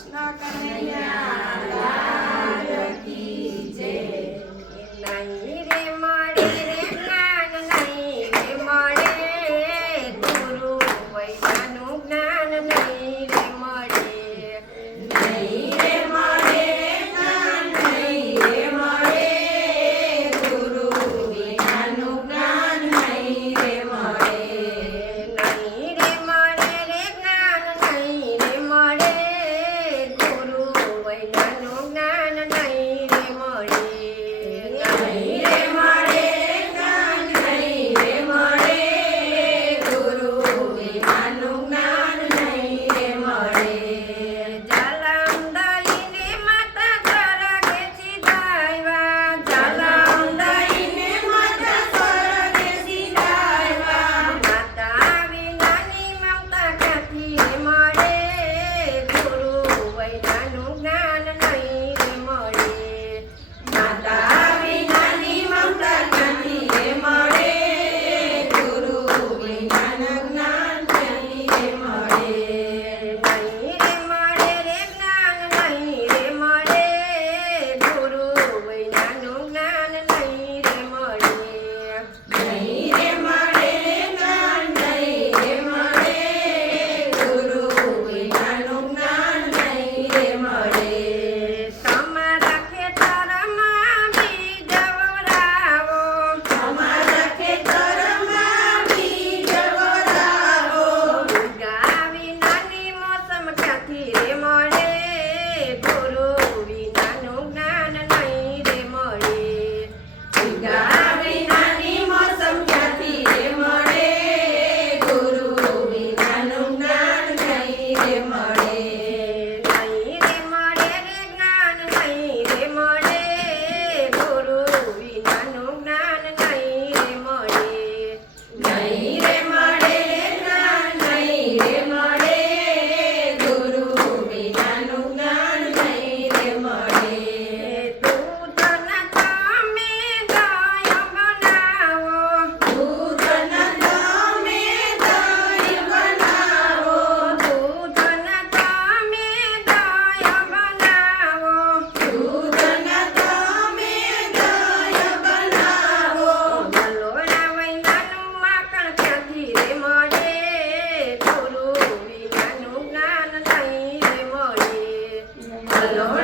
કૃષ્ણ કનૈયા લાલ કી જય. નહીં રે મળે રે જ્ઞાન, નહીં રે મળે ગુરુ વૈદ્યનું જ્ઞાન, નહીં રે મળે. નહીં રે મળે જ્ઞાન, નહીં રે મળે ગુરુ વિનાનું જ્ઞાન, નહીં રે મળે. નહીં રે મળે રે જ્ઞાન, નહીં રે મળે ગુરુ વૈદ્યનું જ્ઞાન, નહીં રે મળે. નહીં રે મળે જ્ઞાન, નહીં રે મળે ગુરુ વિનાનું જ્ઞાન, નહીં રે મળે. જલંધરીને માતા સ્વર્ગે સીધાવ્યા, જલંધરીને માતા સ્વર્ગે સીધાવ્યા. માતા વિનાની મમતા ક્યાંથી મળે ગુરુ વૈદ્યનું જ્ઞાન, નહીં રે મળે. માતા વિનાની મમતા ક્યાંથી રે મળે ગુરુ વિનાનું જ્ઞાન, ક્યાંથી રે મળે. નહીં રે મળે રે જ્ઞાન, નહીં રે મળે ગુરુ વૈદ્યનું જ્ઞાન, નહીં રે મળે. નહીં રે મળે જ્ઞાન, નહીં રે મળે ગુરુ વિનાનું જ્ઞાન, નહીં રે મળે. તમારા ખેતરમાં બીજ વવરાવો, તમારા ખેતરમાં બીજ વવરાવો. ઉગા વિનાની મોસમ ક્યાંથી રે મળે ગુરુ વિનાનું જ્ઞાન, નહીં રે મળે. ઉગા વિનાની મોસમ ક્યાંથી રે મળે ગુરુ વિનાનું જ્ઞાન, નહીં રે મળે. નહીં રે મળે રે જ્ઞાન, નહીં રે મળે ગુરુ વિનાનું જ્ઞાન, નહીં રે મળે. નહીં રે મળે જ્ઞાન, નહીં રે મળે ગુરુ વિનાનું જ્ઞાન, નહીં રે મળે. દૂધના તમે ગાયો બનાવો, દૂધના તમે દહીં બનાવો. દૂધના તમે ગાયો બનાવો, દૂધના તમે દહીં બનાવો. વલોણા વૈનાનું માખણ ક્યાંથી રે મળે ગુરુ વિનાનું જ્ઞાન, નહીં રે મળે. વલોણા